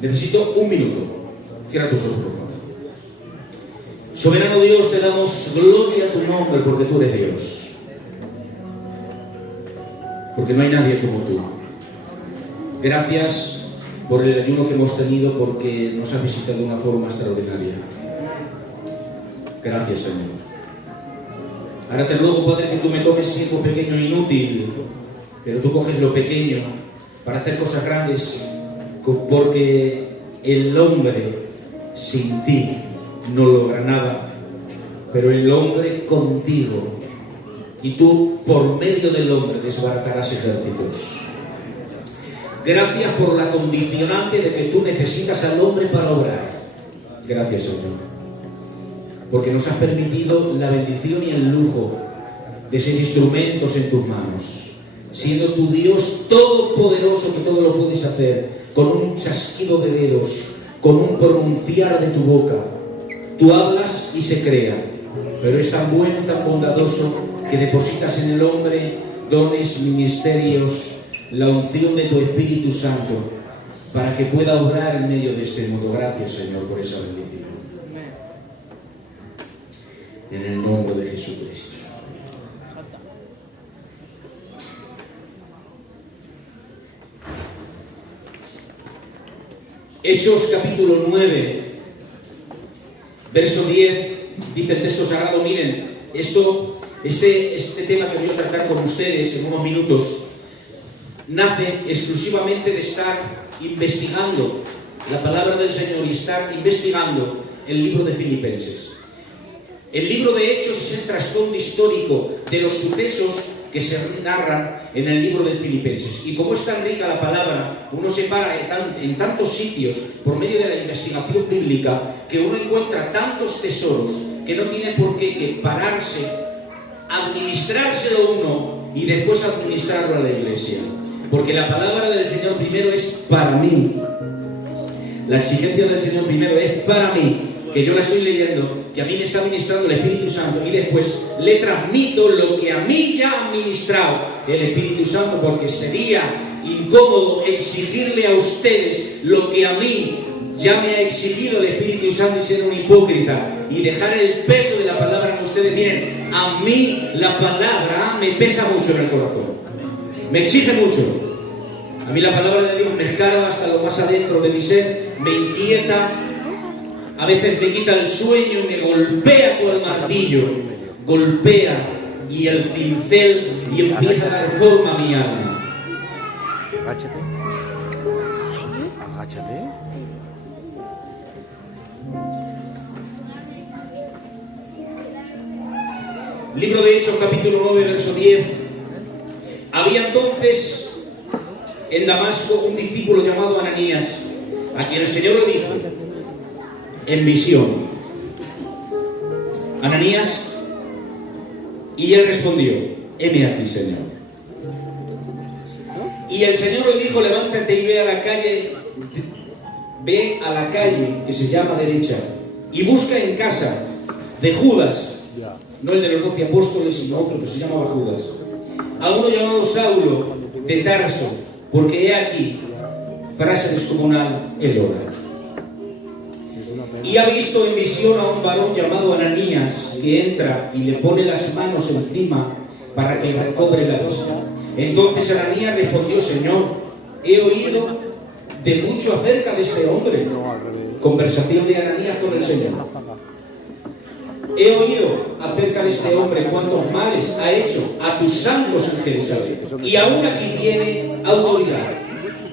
Necesito un minuto. Cierra tus ojos, por favor. Soberano Dios, te damos gloria a tu nombre porque tú eres Dios. Porque no hay nadie como tú. Gracias por el ayuno que hemos tenido, porque nos has visitado de una forma extraordinaria. Gracias, Señor. Ahora te ruego, Padre, que tú me tomes siervo pequeño e inútil, pero tú coges lo pequeño para hacer cosas grandes, porque el hombre sin ti no logra nada, pero el hombre contigo, y tú por medio del hombre desbaratarás ejércitos. Gracias por la condicionante de que tú necesitas al hombre para obrar. Gracias, Señor, porque nos has permitido la bendición y el lujo de ser instrumentos en tus manos, siendo tu Dios todopoderoso, que todo lo puedes hacer con un chasquido de dedos, con un pronunciar de tu boca. Tú hablas y se crea, pero es tan bueno y tan bondadoso que depositas en el hombre dones, ministerios, la unción de tu Espíritu Santo, para que pueda obrar en medio de este mundo. Gracias, Señor, por esa bendición. En el nombre de Jesucristo. Hechos capítulo 9, verso 10, dice el texto sagrado. Miren, este tema que voy a tratar con ustedes en unos minutos nace exclusivamente de estar investigando la palabra del Señor y estar investigando el libro de Filipenses. El libro de Hechos es el trasfondo histórico de los sucesos que se narran en el libro de Filipenses. Y como es tan rica la palabra, uno se para en tantos sitios por medio de la investigación bíblica, que uno encuentra tantos tesoros que no tiene por qué que pararse, administrárselo uno y después administrarlo a la iglesia. Porque la palabra del Señor primero es para mí. La exigencia del Señor primero es para mí, que yo la estoy leyendo, que a mí me está ministrando el Espíritu Santo, y después le transmito lo que a mí ya ha ministrado el Espíritu Santo, porque sería incómodo exigirle a ustedes lo que a mí ya me ha exigido el Espíritu Santo y ser un hipócrita y dejar el peso de la palabra en ustedes. Miren, a mí la palabra me pesa mucho en el corazón, me exige mucho. A mí la palabra de Dios me escarba hasta lo más adentro de mi ser, me inquieta, a veces me quita el sueño y me golpea con el martillo, golpea y el cincel y empieza a dar forma a mi alma. Agáchate. Agáchate. Libro de Hechos, capítulo 9, verso 10. Había entonces en Damasco un discípulo llamado Ananías, a quien el Señor le dijo en visión: Ananías, y él respondió: heme aquí, Señor. Y el Señor le dijo: levántate y ve a la calle que se llama derecha, y busca en casa de Judas, no el de los 12 apóstoles, sino otro que se llamaba Judas, a uno llamado Saulo de Tarso, porque he aquí, frase descomunal, él ora. Y ha visto en visión a un varón llamado Ananías, que entra y le pone las manos encima para que recobre la vista. Entonces Ananías respondió: Señor, he oído de mucho acerca de este hombre. Conversación de Ananías con el Señor. He oído acerca de este hombre cuántos males ha hecho a tus santos en Jerusalén, y aún aquí tiene autoridad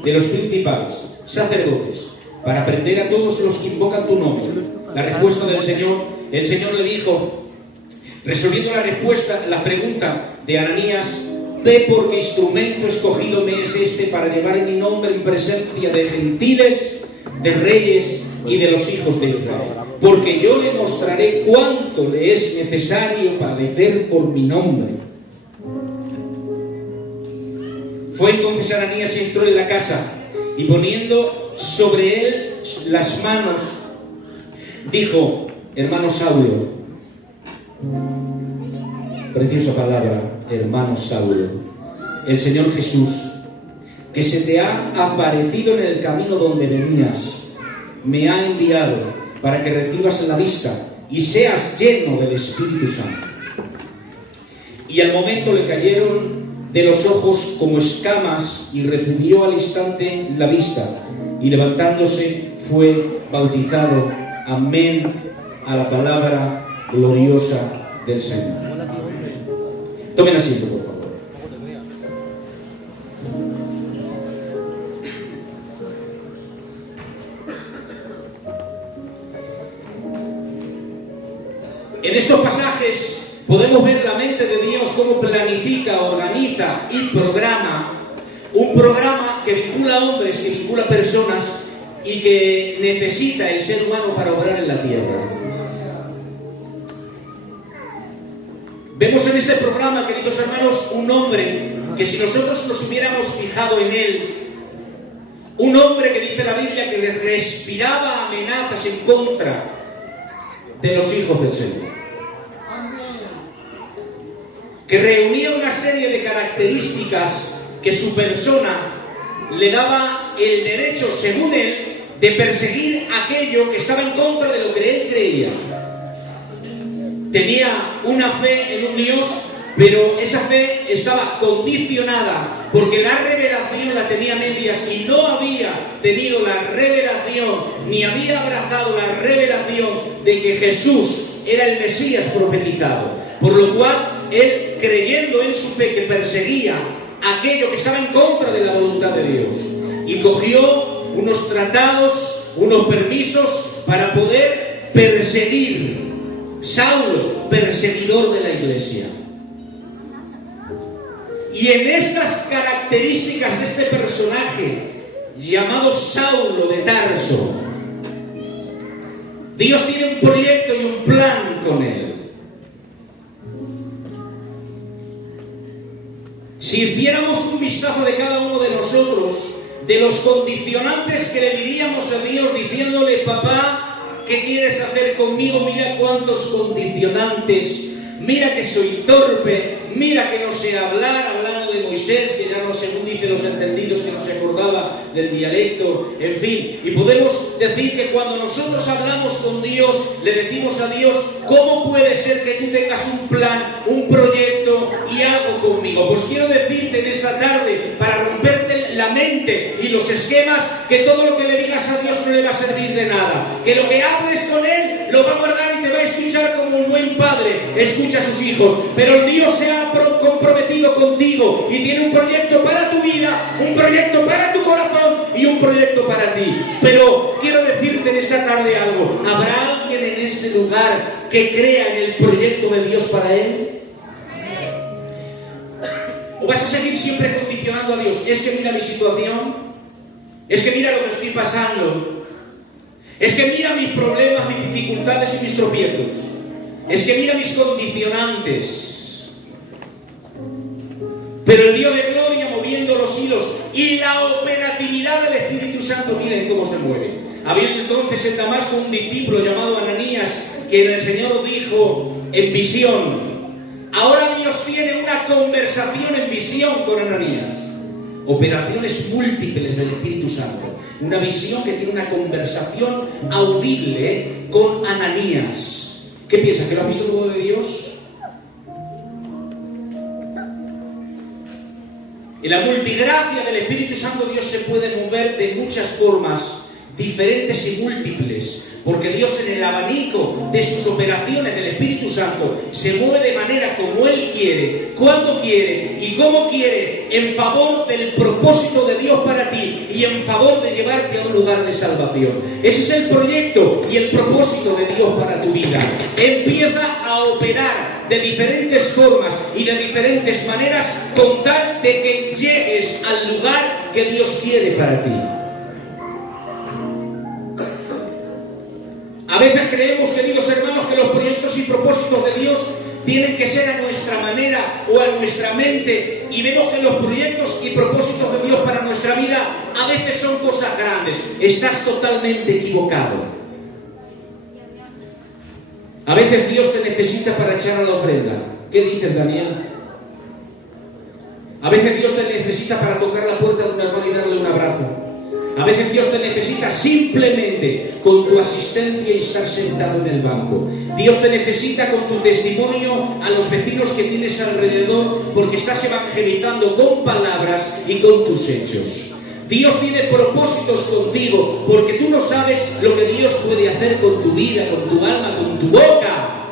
de los principales sacerdotes para prender a todos los que invocan tu nombre. La respuesta del Señor, el Señor le dijo, resolviendo la pregunta de Ananías: ve porque instrumento escogido me es este para llevar mi nombre en presencia de gentiles, de reyes y de los hijos de Israel. Porque yo le mostraré cuánto le es necesario padecer por mi nombre. Fue entonces Ananías y entró en la casa, y poniendo sobre él las manos, dijo: hermano Saulo, preciosa palabra, hermano Saulo, el Señor Jesús, que se te ha aparecido en el camino donde venías. Me ha enviado para que recibas la vista y seas lleno del Espíritu Santo. Y al momento le cayeron de los ojos como escamas y recibió al instante la vista, y levantándose fue bautizado. Amén a la palabra gloriosa del Señor. Tomen asiento, por favor. En estos pasajes podemos ver la mente de Dios cómo planifica, organiza y programa un programa que vincula hombres, que vincula personas y que necesita el ser humano para obrar en la tierra. Vemos en este programa, queridos hermanos, un hombre que si nosotros nos hubiéramos fijado en él, un hombre que dice la Biblia que respiraba amenazas en contra de los hijos del Señor, que reunía una serie de características que su persona le daba el derecho, según él, de perseguir aquello que estaba en contra de lo que él creía. Tenía una fe en un Dios, pero esa fe estaba condicionada porque la revelación la tenía a medias y no había tenido la revelación, ni había abrazado la revelación de que Jesús era el Mesías profetizado. Por lo cual, él, creyendo en su fe, que perseguía aquello que estaba en contra de la voluntad de Dios, y cogió unos tratados, unos permisos para poder perseguir. Saulo, perseguidor de la iglesia. Y en estas características de este personaje llamado Saulo de Tarso, Dios tiene un proyecto y un plan con él. Si hiciéramos un vistazo de cada uno de nosotros, de los condicionantes que le diríamos a Dios diciéndole: papá, ¿qué quieres hacer conmigo? Mira cuántos condicionantes. Mira que soy torpe, mira que no sé hablar, hablando de Moisés, que ya no, según dicen los entendidos, que no se acordaba del dialecto, en fin. Y podemos decir que cuando nosotros hablamos con Dios, le decimos a Dios: ¿cómo puede ser que tú tengas un plan, un proyecto y algo conmigo? Pues quiero decirte en esta tarde, para romperte la mente y los esquemas, que todo lo que le digas a Dios no le va a servir de nada. Que lo que hables con Él lo va a guardar y te va a escuchar como un buen padre escucha a sus hijos. Pero Dios se ha comprometido contigo y tiene un proyecto para tu vida, un proyecto para tu corazón y un proyecto para ti. Pero quiero decirte en esta tarde algo: ¿habrá alguien en este lugar que crea en el proyecto de Dios para él? ¿O vas a seguir siempre condicionando a Dios? Es que mira mi situación, es que mira lo que estoy pasando, es que mira mis problemas, mis dificultades y mis tropiezos, es que mira mis condicionantes. Pero el Dios de gloria, moviendo los hilos y la operatividad del Espíritu Santo, miren cómo se mueve. Había entonces en Damasco un discípulo llamado Ananías, que el Señor dijo en visión. Ahora Dios tiene una conversación en visión con Ananías. Operaciones múltiples del Espíritu Santo. Una visión que tiene una conversación audible con Ananías. ¿Qué piensas? ¿Que lo ha visto todo de Dios? En la multigracia del Espíritu Santo, Dios se puede mover de muchas formas diferentes y múltiples, porque Dios, en el abanico de sus operaciones del Espíritu Santo, se mueve de manera como Él quiere, cuando quiere y cómo quiere, en favor del propósito de Dios para ti y en favor de llevarte a un lugar de salvación. Ese es el proyecto y el propósito de Dios para tu vida. Empieza a operar de diferentes formas y de diferentes maneras, con tal de que llegues al lugar que Dios quiere para ti. A veces creemos, queridos hermanos, que los proyectos y propósitos de Dios tienen que ser a nuestra manera o a nuestra mente, y vemos que los proyectos y propósitos de Dios para nuestra vida a veces son cosas grandes. Estás totalmente equivocado. A veces Dios te necesita para echar a la ofrenda. ¿Qué dices, Daniel? A veces Dios te necesita para tocar la puerta de un hermano y darle un abrazo. A veces Dios te necesita simplemente con tu asistencia y estar sentado en el banco. Dios te necesita con tu testimonio a los vecinos que tienes alrededor, porque estás evangelizando con palabras y con tus hechos. Dios tiene propósitos contigo, porque tú no sabes lo que Dios puede hacer con tu vida, con tu alma, con tu boca.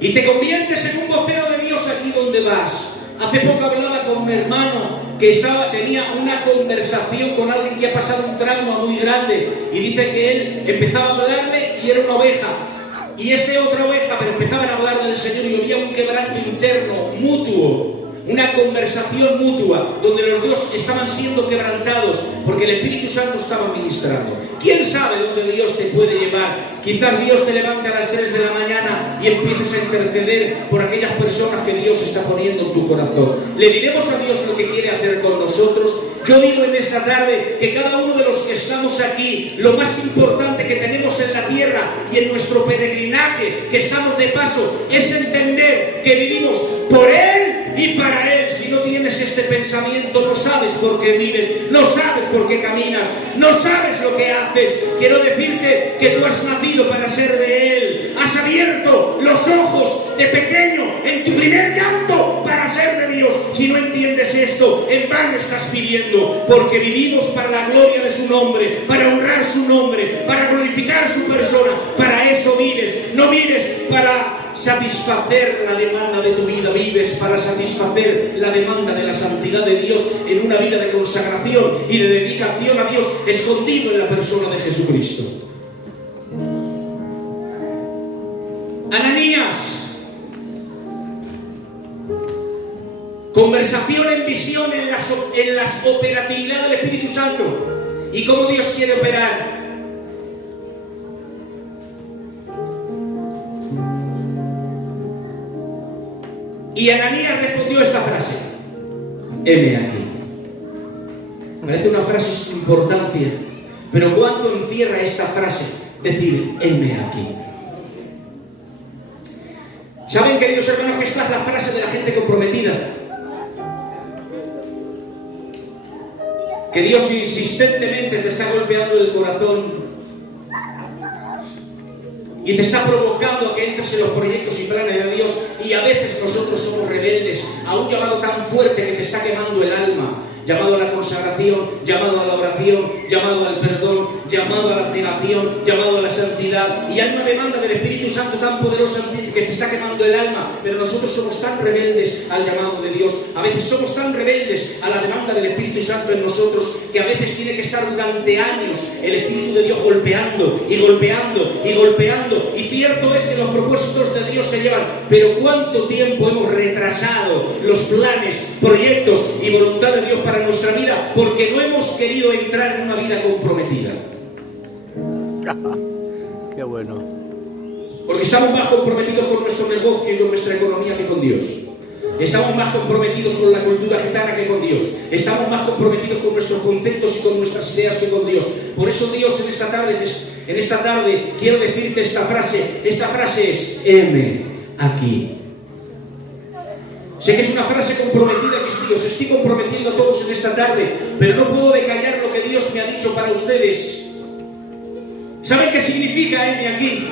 Y te conviertes en un vocero de Dios aquí donde vas. Hace poco hablaba con un hermano que tenía una conversación con alguien que ha pasado un trauma muy grande, y dice que él empezaba a hablarle y era una oveja, y otra oveja, pero empezaban a hablar del Señor y había un quebranto interno mutuo, una conversación mutua donde los dos estaban siendo quebrantados porque el Espíritu Santo estaba ministrando. ¿Quién sabe dónde Dios te puede llevar? Quizás Dios te levante a las 3 de la mañana y empieces a interceder por aquellas personas que Dios está poniendo en tu corazón. ¿Le diremos a Dios lo que quiere hacer con nosotros? Yo digo en esta tarde que cada uno de los que estamos aquí, lo más importante que tenemos en la tierra y en nuestro peregrinaje, que estamos de paso, es entender que vivimos por Él y para Él. Si no tienes este pensamiento, no sabes por qué vives, no sabes por qué caminas, no sabes lo que haces. Quiero decirte que tú has nacido para ser de Él. Has abierto los ojos de pequeño en tu primer llanto para ser de Dios. Si no entiendes esto, en vano estás viviendo, porque vivimos para la gloria de su nombre, para honrar su nombre, para glorificar su persona. Para eso vives. No vives para satisfacer la demanda de tu vida, vives para satisfacer la demanda de la santidad de Dios en una vida de consagración y de dedicación a Dios, escondido en la persona de Jesucristo. Ananías, conversación en visión en las operatividades del Espíritu Santo y cómo Dios quiere operar. Y Ananías respondió esta frase: heme aquí. Parece una frase sin importancia, pero ¿cuánto encierra esta frase? Decir, heme aquí. ¿Saben, queridos hermanos, que esta es la frase de la gente comprometida? Que Dios insistentemente te está golpeando el corazón y te está provocando a que entres en los proyectos y planes de Dios, y a veces nosotros somos rebeldes a un llamado tan fuerte que te está quemando el alma, llamado a la consagración, llamado a la oración, llamado al perdón, llamado a la abnegación, llamado a la santidad, y hay una demanda del Espíritu Santo tan poderosa en ti que te está quemando el alma, pero nosotros somos tan rebeldes al llamado de Dios, a veces somos tan rebeldes a la demanda del Espíritu Santo en nosotros, que a veces tiene que estar durante años el Espíritu de Dios golpeando y golpeando y golpeando, y cierto es que los propósitos de Dios se llevan, pero ¿cuánto tiempo hemos retrasado los planes, proyectos y voluntad de Dios para nuestra vida? Porque no hemos querido entrar en una vida comprometida. Qué bueno. Porque estamos más comprometidos con nuestro negocio y con nuestra economía que con Dios. Estamos más comprometidos con la cultura gitana que con Dios. Estamos más comprometidos con nuestros conceptos y con nuestras ideas que con Dios. Por eso Dios en esta tarde quiero decirte esta frase. Esta frase es: heme aquí. Sé que es una frase comprometida que os estoy comprometiendo a todos en esta tarde, pero no puedo decallar lo que Dios me ha dicho para ustedes. ¿Saben qué significa heme aquí?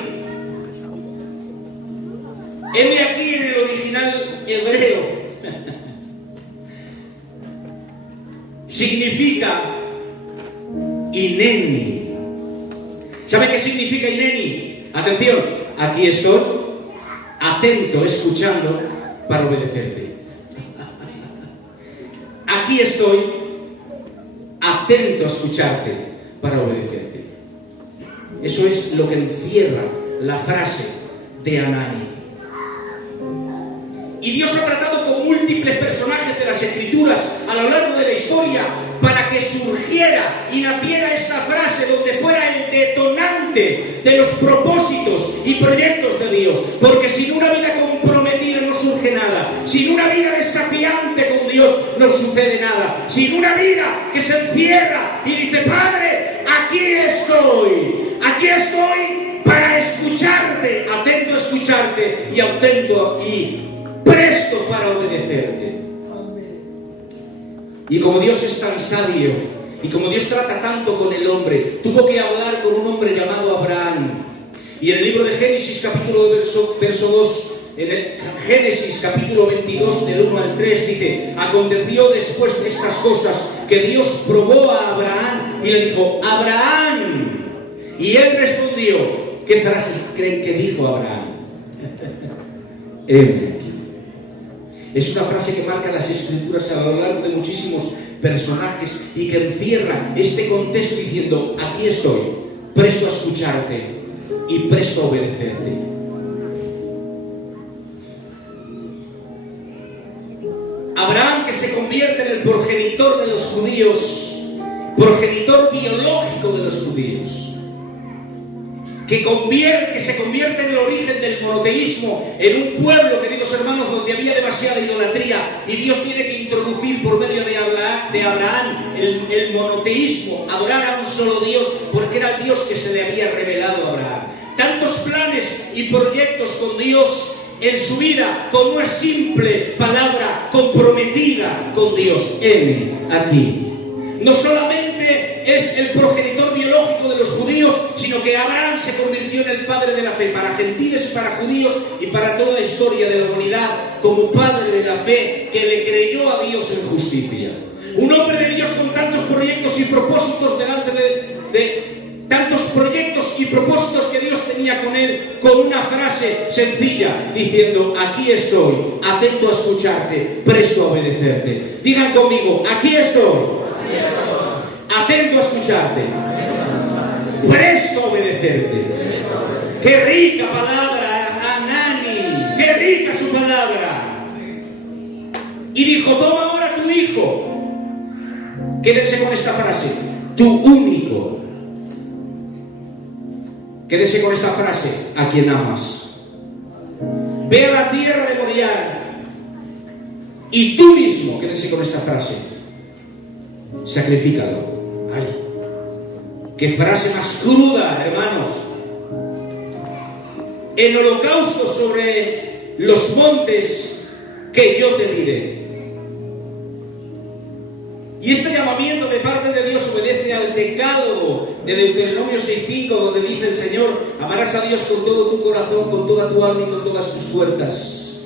Heme aquí en el original hebreo significa Hineni. ¿Saben qué significa Hineni? Atención, aquí estoy, atento, escuchando para obedecerte. Aquí estoy, atento a escucharte para obedecerte. Eso es lo que encierra la frase de Ananí. Y Dios ha tratado con múltiples personajes de las Escrituras a lo largo de la historia para que surgiera y naciera esta frase, donde fuera el detonante de los propósitos y proyectos de Dios. Porque sin una vida comprometida no surge nada. Sin una vida desafiante con Dios no sucede nada. Sin una vida que se encierra y dice: Padre, aquí estoy para escucharte, atento a escucharte y atento y presto para obedecerte. Y como Dios es tan sabio, y como Dios trata tanto con el hombre, tuvo que hablar con un hombre llamado Abraham. Y en el libro de Génesis, capítulo 2, verso 2, en el Génesis, capítulo 22, del 1 al 3, dice: aconteció después de estas cosas que Dios probó a Abraham y le dijo: Abraham. Y él respondió. ¿Qué frase creen que dijo Abraham? Heme aquí. Es una frase que marca las escrituras a lo largo de muchísimos personajes y que encierra este contexto diciendo: aquí estoy, presto a escucharte y presto a obedecerte. Abraham, que se convierte en el progenitor de los judíos, progenitor biológico de los judíos, que se convierte en el origen del monoteísmo, en un pueblo, queridos hermanos, donde había demasiada idolatría, y Dios tiene que introducir por medio de Abraham el monoteísmo, adorar a un solo Dios, porque era el Dios que se le había revelado a Abraham. Tantos planes y proyectos con Dios en su vida, con una simple palabra comprometida con Dios: heme aquí. No solamente es el progenitor biológico de los judíos, sino que Abraham se convirtió en el padre de la fe para gentiles y para judíos y para toda la historia de la humanidad, como padre de la fe que le creyó a Dios en justicia. Un hombre de Dios con tantos proyectos y propósitos delante de tantos proyectos y propósitos que Dios tenía con él, con una frase sencilla, diciendo: aquí estoy, atento a escucharte, presto a obedecerte. Digan conmigo: aquí estoy, atento a escucharte, presto a obedecerte. ¡Qué rica palabra, Anani! ¡Qué rica su palabra! Y dijo: toma ahora tu hijo. Quédense con esta frase: tu único. Quédese con esta frase: a quien amas. Ve a la tierra de Moriah y tú mismo, quédese con esta frase, sacrifícalo. ¡Ay! ¡Qué frase más cruda, hermanos! En holocausto sobre los montes que yo te diré. Y este llamamiento de parte de Dios obedece al decálogo de Deuteronomio 6:5, donde dice el Señor: amarás a Dios con todo tu corazón, con toda tu alma y con todas tus fuerzas.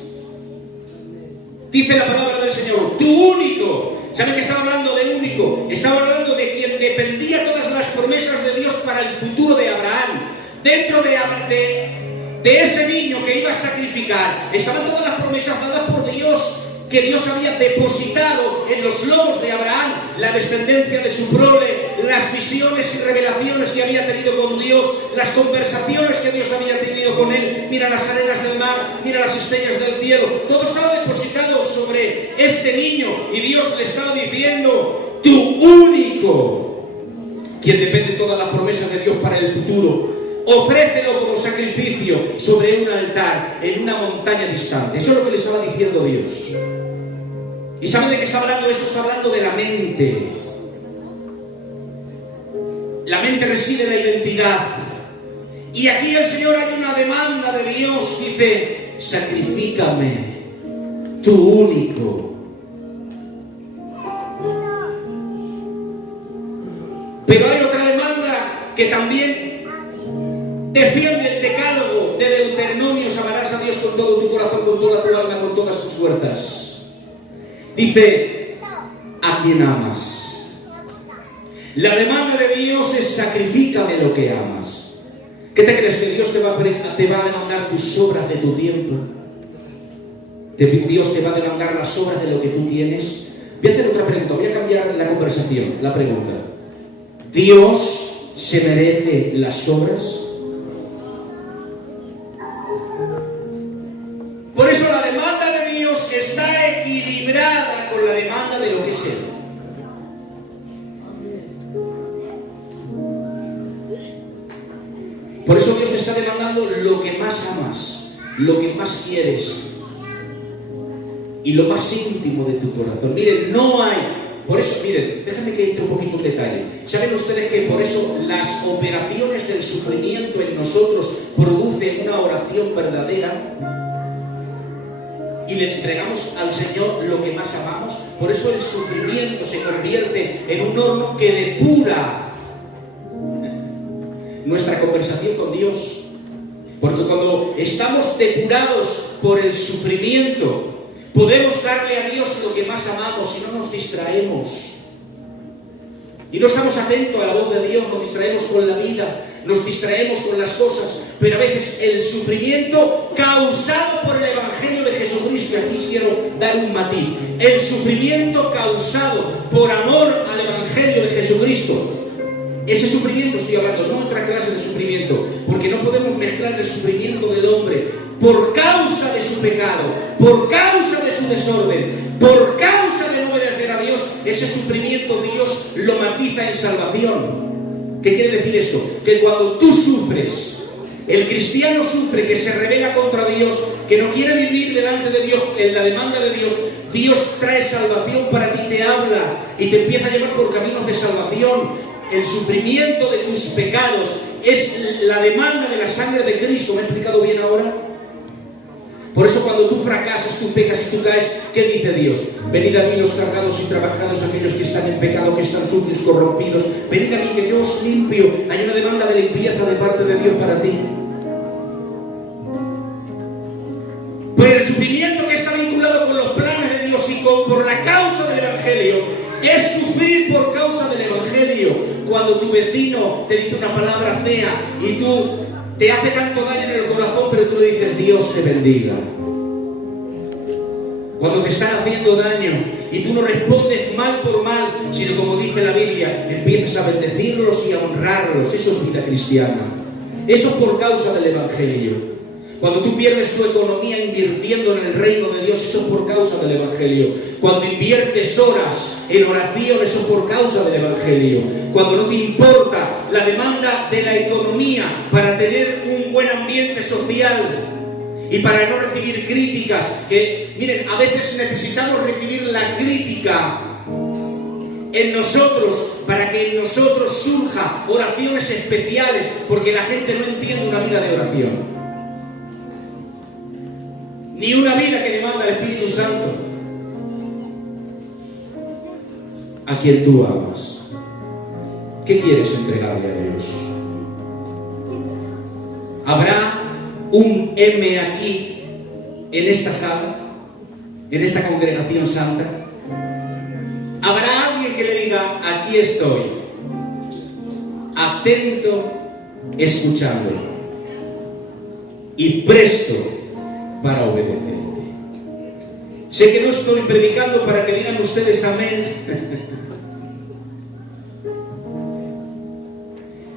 Dice la palabra del Señor: tu único. ¿Saben que estaba hablando de único? Estaba hablando de quien dependía todas las promesas de Dios para el futuro de Abraham. Dentro de ese niño que iba a sacrificar estaban todas las promesas dadas por Dios, que Dios había depositado en los lomos de Abraham, la descendencia de su prole, las visiones y revelaciones que había tenido con Dios, las conversaciones que Dios había tenido con él. Mira las arenas del mar, mira las estrellas del cielo. Todo estaba depositado sobre este niño y Dios le estaba diciendo: tu único, quien depende de todas las promesas de Dios para el futuro, ofrécelo como sacrificio sobre un altar en una montaña distante. Eso es lo que le estaba diciendo Dios. ¿Y saben de qué está hablando esto? Está hablando de la mente. La mente reside en la identidad. Y aquí el Señor hay una demanda de Dios. Dice: sacrifícame, tu único. Pero hay otra demanda que también defiende el decálogo de Deuteronomio: amarás a Dios con todo tu corazón, con toda tu alma, con todas tus fuerzas. Dice: a quien amas. La demanda de Dios es: sacrifícame lo que amas. ¿Qué te crees? ¿Que Dios te va a demandar tus obras de tu tiempo? ¿Dios te va a demandar las obras de lo que tú tienes? Voy a hacer otra pregunta, voy a cambiar la conversación, la pregunta. ¿Dios se merece las obras? Por eso la demanda de Dios está equilibrada con la demanda de lo que es Él. Por eso Dios te está demandando lo que más amas, lo que más quieres y lo más íntimo de tu corazón. Miren, no hay... Por eso, miren, déjenme que entre un poquito en detalle. ¿Saben ustedes que por eso las operaciones del sufrimiento en nosotros producen una oración verdadera? y le entregamos al Señor lo que más amamos. Por eso el sufrimiento se convierte en un horno que depura nuestra conversación con Dios. Porque cuando estamos depurados por el sufrimiento, podemos darle a Dios lo que más amamos y no nos distraemos. Y no estamos atentos a la voz de Dios, nos distraemos con la vida, nos distraemos con las cosas, pero a veces el sufrimiento causado por el Evangelio de Jesucristo, y aquí quiero dar un matiz, el sufrimiento causado por amor al Evangelio de Jesucristo, ese sufrimiento estoy hablando, no otra clase de sufrimiento, porque no podemos mezclar el sufrimiento del hombre por causa de su pecado, por causa de su desorden, por causa de no obedecer a Dios. Ese sufrimiento Dios lo matiza en salvación. ¿Qué quiere decir esto? Que cuando tú sufres, el cristiano sufre, que se rebela contra Dios, que no quiere vivir delante de Dios, en la demanda de Dios, Dios trae salvación para ti, te habla y te empieza a llevar por caminos de salvación. El sufrimiento de tus pecados es la demanda de la sangre de Cristo. ¿Me he explicado bien ahora? Por eso cuando tú fracasas, tú pecas y tú caes, ¿qué dice Dios? Venid a mí los cargados y trabajados, aquellos que están en pecado, que están sucios, corrompidos. Venid a mí que yo os limpio. Hay una demanda de limpieza de parte de Dios para ti. Pero el sufrimiento que está vinculado con los planes de Dios y por la causa del Evangelio es sufrir por causa del Evangelio. Cuando tu vecino te dice una palabra fea y tú te hace tanto daño en el corazón, pero tú le dices Dios te bendiga. Cuando te están haciendo daño y tú no respondes mal por mal, sino como dice la Biblia, empiezas a bendecirlos y a honrarlos. Eso es vida cristiana. Eso por causa del Evangelio. Cuando tú pierdes tu economía invirtiendo en el reino de Dios, eso es por causa del Evangelio. Cuando inviertes horas en oración, eso es por causa del Evangelio. Cuando no te importa la demanda de la economía para tener un buen ambiente social y para no recibir críticas, que miren, a veces necesitamos recibir la crítica en nosotros para que en nosotros surja oraciones especiales, porque la gente no entiende una vida de oración. Ni una vida que demanda el Espíritu Santo. A quien tú amas, ¿qué quieres entregarle a Dios? ¿Habrá un M aquí, en esta sala, en esta congregación santa? ¿Habrá alguien que le diga, aquí estoy, atento, escuchando y presto para obedecerte? Sé que no estoy predicando para que digan ustedes amén.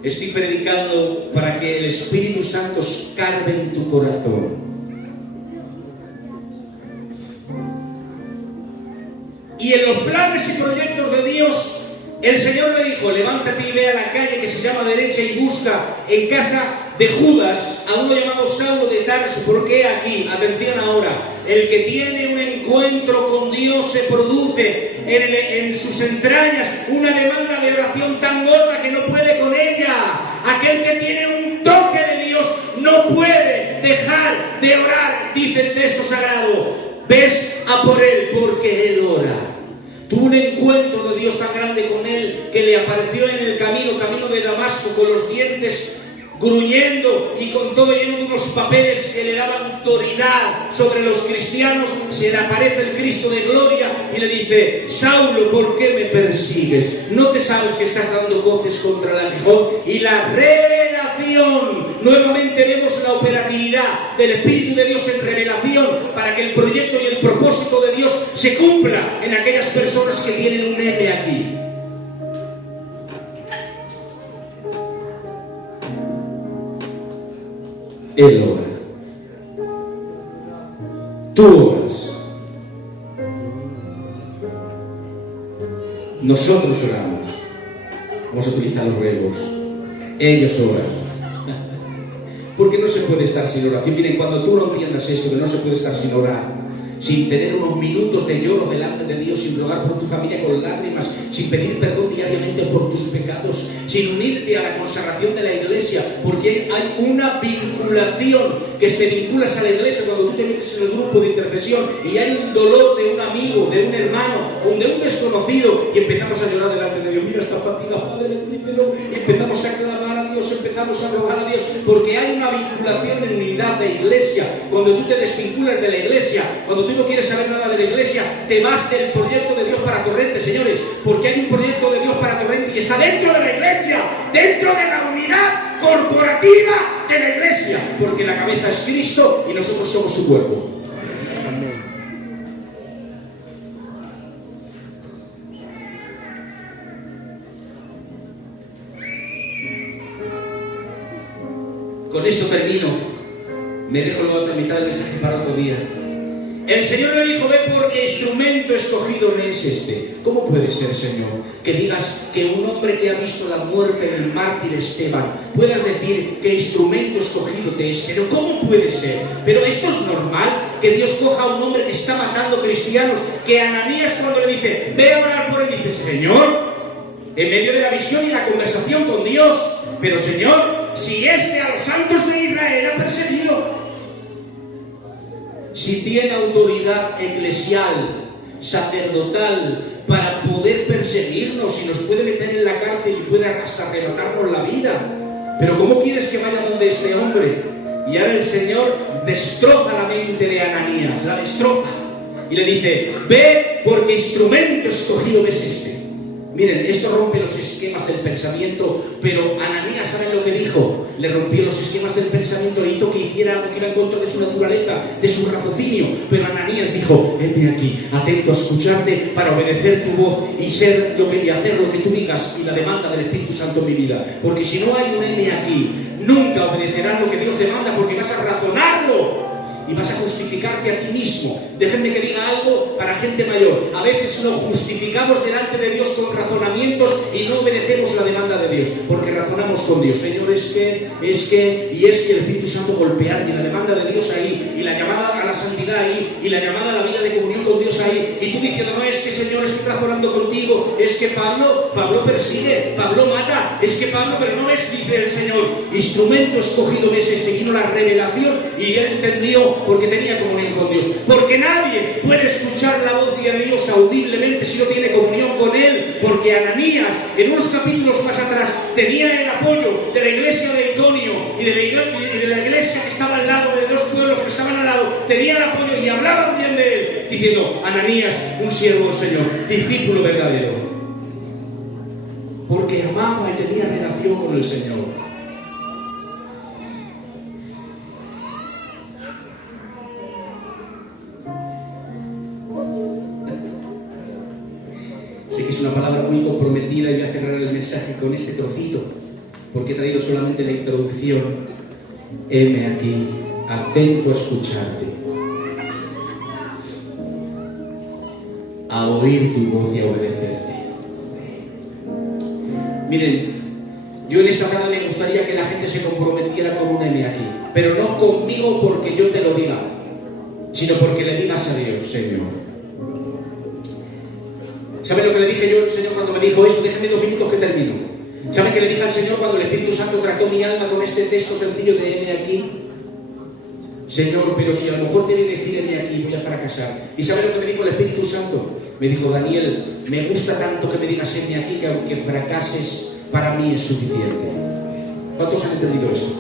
Estoy predicando para que el Espíritu Santo escarbe en tu corazón. Y en los planes y proyectos de Dios, el Señor le dijo, levántate y ve a la calle que se llama derecha y busca en casa de Judas a uno llamado Saulo de Tarso. ¿Por qué aquí? Atención ahora. El que tiene un encuentro con Dios se produce en sus entrañas una demanda de oración tan gorda que no puede con ella. Aquel que tiene un toque de Dios no puede dejar de orar, dice el texto sagrado. Ves a por él porque él ora. Tuvo un encuentro de Dios tan grande con él que le apareció en el camino de Damasco, con los dientes gruñendo y con todo lleno de unos papeles que le daban autoridad sobre los cristianos. Se le aparece el Cristo de gloria y le dice, Saulo, ¿por qué me persigues? ¿No te sabes que estás dando voces contra el aguijón? Y la revelación, nuevamente vemos la operatividad del Espíritu de Dios en revelación para que el proyecto y el propósito de Dios se cumpla en aquellas personas que tienen un M aquí. Él ora. Tú oras. Nosotros oramos. Vamos a utilizar los verbos. Ellos oran. Porque no se puede estar sin oración. Miren, cuando tú no entiendas esto, que no se puede estar sin orar, sin tener unos minutos de lloro delante de Dios, sin rogar por tu familia con lágrimas, sin pedir perdón diariamente por tus pecados, sin unirte a la consagración de la iglesia, porque hay una vinculación que te vinculas a la iglesia cuando tú te metes en el grupo de intercesión y hay un dolor de un amigo, de un hermano o de un desconocido y empezamos a llorar delante de Dios. Mira esta fatiga, Padre, bendícelo. Y empezamos a clamar a Dios, empezamos a rogar a Dios, porque hay una vinculación de unidad de iglesia. Cuando tú te desvinculas de la iglesia, cuando tú no quieres saber nada de la iglesia, te vas del proyecto de Dios para Torrente, señores, porque hay un proyecto de Dios para Torrente y está dentro de la iglesia, dentro de la unidad corporativa de la iglesia, porque la cabeza es Cristo y nosotros somos su cuerpo. Amén. Con esto termino. Me dejo la otra mitad del mensaje para otro día. El Señor le dijo: ve, porque instrumento escogido me es este. ¿Cómo puede ser, Señor, que digas que un hombre que ha visto la muerte del mártir Esteban, puedas decir que instrumento escogido te es? Pero ¿cómo puede ser? Pero esto es normal, que Dios coja a un hombre que está matando cristianos, que Ananías, cuando le dice, ve a orar por él, dice, Señor, en medio de la visión y la conversación con Dios, pero Señor, si este a los santos de Israel ha perseguido, si tiene autoridad eclesial, sacerdotal, para poder perseguirnos y nos puede meter en la cárcel y puede hasta arrebatarnos la vida, pero ¿cómo quieres que vaya donde este hombre? Y ahora el Señor destroza la mente de Ananías, la destroza, y le dice, ve, porque instrumento escogido es este. Miren, esto rompe los esquemas del pensamiento, pero Ananías, ¿saben lo que dijo? Le rompió los esquemas del pensamiento e hizo que hiciera algo que iba en contra de su naturaleza, de su raciocinio. Pero Ananías dijo, heme aquí, atento a escucharte para obedecer tu voz y hacer lo que tú digas y la demanda del Espíritu Santo en mi vida. Porque si no hay un heme aquí, nunca obedecerás lo que Dios demanda, porque vas a razonarlo y vas a justificarte a ti mismo. Déjenme que diga algo para gente mayor. A veces nos justificamos delante de Dios con razonamientos y no obedecemos la demanda de Dios, porque razonamos con Dios. Señor, es que el Espíritu Santo golpearme, y la demanda de Dios ahí, y la llamada a la santidad ahí, y la llamada a la vida de comunión con Dios ahí, y tú diciendo, no, es que Señor, estoy razonando contigo, es que Pablo persigue, Pablo mata, es que Pablo, pero no es, dice el Señor, instrumento escogido es este. Vino la revelación y él entendió, porque tenía comunión con Dios, porque nadie puede escuchar la voz de Dios audiblemente si no tiene comunión con Él, porque Ananías, en unos capítulos más atrás, tenía el apoyo de la iglesia de Iconio y de la iglesia que estaba al lado, de dos pueblos que estaban al lado, tenía el apoyo y hablaban bien de Él, diciendo, Ananías, un siervo del Señor, discípulo verdadero, porque amaba y tenía relación con el Señor. Sé que es una palabra muy comprometida y voy a cerrar el mensaje con este trocito, porque he traído solamente la introducción. Heme aquí, atento a escucharte, a oír tu voz y a obedecerte. Miren, yo en esta tarde me gustaría que la gente se comprometiera con un heme aquí, pero no conmigo porque yo te lo diga, sino porque le digas a Dios, Señor. ¿Saben lo que le dije yo al Señor cuando me dijo esto? Déjenme 2 minutos que termino. ¿Saben qué le dije al Señor cuando el Espíritu Santo trató mi alma con este texto sencillo de heme aquí? Señor, pero si a lo mejor te voy a decir heme aquí, voy a fracasar. ¿Y saben lo que me dijo el Espíritu Santo? Me dijo, Daniel, me gusta tanto que me digas heme aquí, que aunque fracases, para mí es suficiente. ¿Cuántos han entendido eso?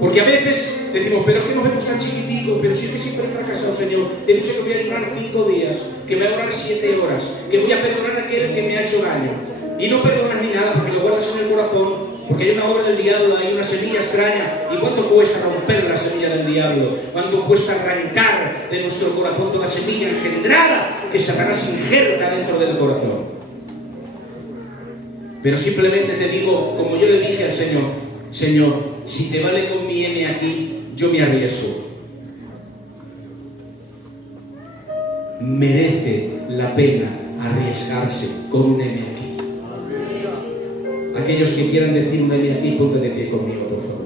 Porque a veces decimos, pero es que nos vemos tan chiquiticos, pero si es que siempre he fracasado, Señor. He dicho que voy a llorar 5 días, que voy a orar 7 horas, que voy a perdonar a aquel que me ha hecho daño. Y no perdonas ni nada porque lo guardas en el corazón, porque hay una obra del diablo, hay una semilla extraña. ¿Y cuánto cuesta romper la semilla del diablo? ¿Cuánto cuesta arrancar de nuestro corazón toda semilla engendrada que Satanás injerta dentro del corazón? Pero simplemente te digo, como yo le dije al Señor, Señor, si te vale con mi heme aquí, yo me arriesgo. Merece la pena arriesgarse con un heme aquí. Aquellos que quieran decir un heme aquí, ponte de pie conmigo, por favor.